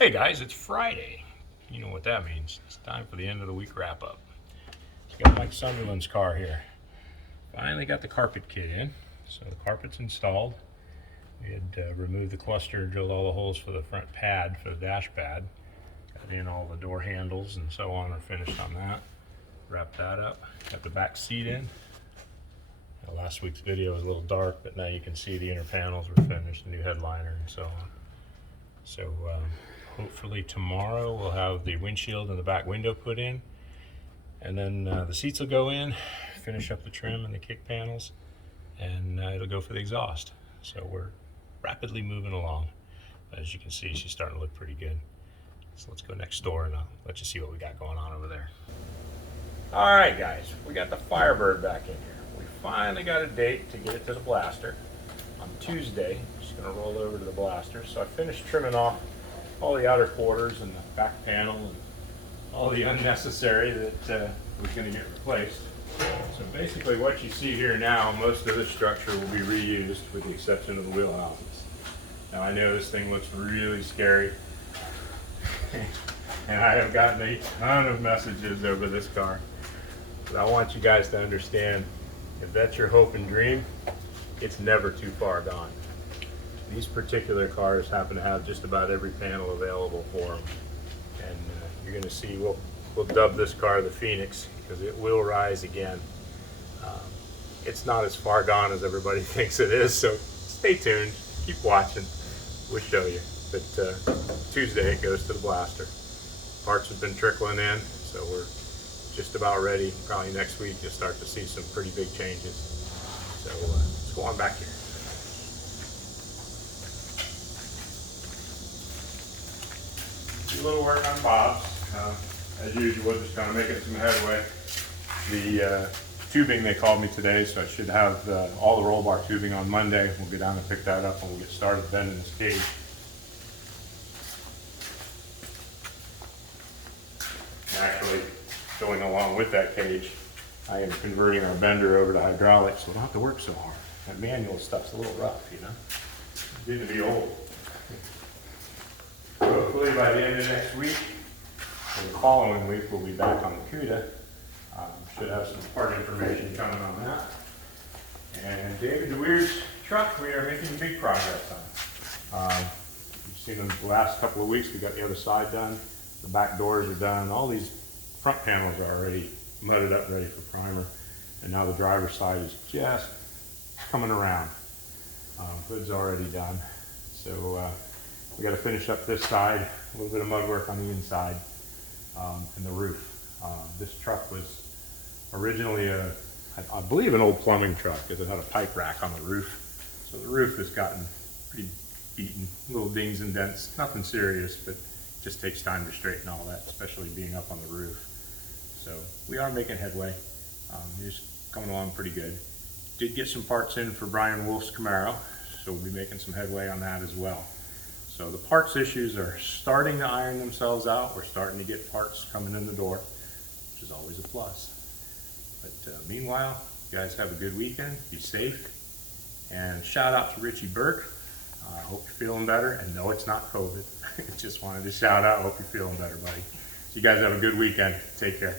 Hey guys, it's Friday. You know what that means. It's time for the end of the week wrap up. Got Mike Sunderland's car here. Finally got the carpet kit in. So the carpet's installed. We had removed the cluster, drilled all the holes for the front pad, for the dash pad. Got in all the door handles and so on are finished on that. Wrapped that up. Got the back seat in. Last week's video was a little dark, but now you can see the inner panels were finished, the new headliner and so on. So hopefully tomorrow we'll have the windshield and the back window put in, and then the seats will go in, finish up the trim and the kick panels, and it'll go for the exhaust. So we're rapidly moving along. As you can see, she's starting to look pretty good. So let's go next door and I'll let you see what we got going on over there. All right guys, we got the Firebird back in here. We finally got a date to get it to the blaster on Tuesday. Just gonna roll over to the blaster. So I finished trimming off all the outer quarters and the back panel and all the unnecessary that was gonna get replaced. So basically what you see here now, most of this structure will be reused with the exception of the wheel houses. Now I know this thing looks really scary and I have gotten a ton of messages over this car. But I want you guys to understand, if that's your hope and dream, it's never too far gone. These particular cars happen to have just about every panel available for them. And you're gonna see, we'll dub this car the Phoenix, because it will rise again. It's not as far gone as everybody thinks it is, so stay tuned, keep watching, we'll show you. But Tuesday it goes to the blaster. Parts have been trickling in, so we're just about ready. Probably next week you'll start to see some pretty big changes. So let's go on back here. Do a little work on Bob's. As usual, just kind of making some headway. The tubing, they called me today, so I should have all the roll bar tubing on Monday. We'll go down and pick that up and we'll get started bending this cage. Actually, going along with that cage, I am converting our bender over to hydraulics, so we don't have to work so hard. That manual stuff's a little rough, you know? It's getting to be old. Hopefully by the end of next week, or the following week, we'll be back on the CUDA. Should have some part information coming on that. And David DeWeer's truck, we are making big progress on. You've seen in the last couple of weeks, we got the other side done. The back doors are done. All these front panels are already mudded up, ready for primer. And now the driver's side is just coming around. Hood's already done. So we got to finish up this side, a little bit of mud work on the inside, and the roof. This truck was originally I believe an old plumbing truck, because it had a pipe rack on the roof. So the roof has gotten pretty beaten, little dings and dents, nothing serious, but just takes time to straighten all that, especially being up on the roof. So we are making headway. Just coming along pretty good. Did get some parts in for Brian Wolf's Camaro, so we'll be making some headway on that as well. So the parts issues are starting to iron themselves out. We're starting to get parts coming in the door, which is always a plus. But meanwhile, you guys have a good weekend. Be safe. And shout out to Richie Burke. I hope you're feeling better. And no, it's not COVID. Just wanted to shout out. Hope you're feeling better, buddy. So you guys have a good weekend. Take care.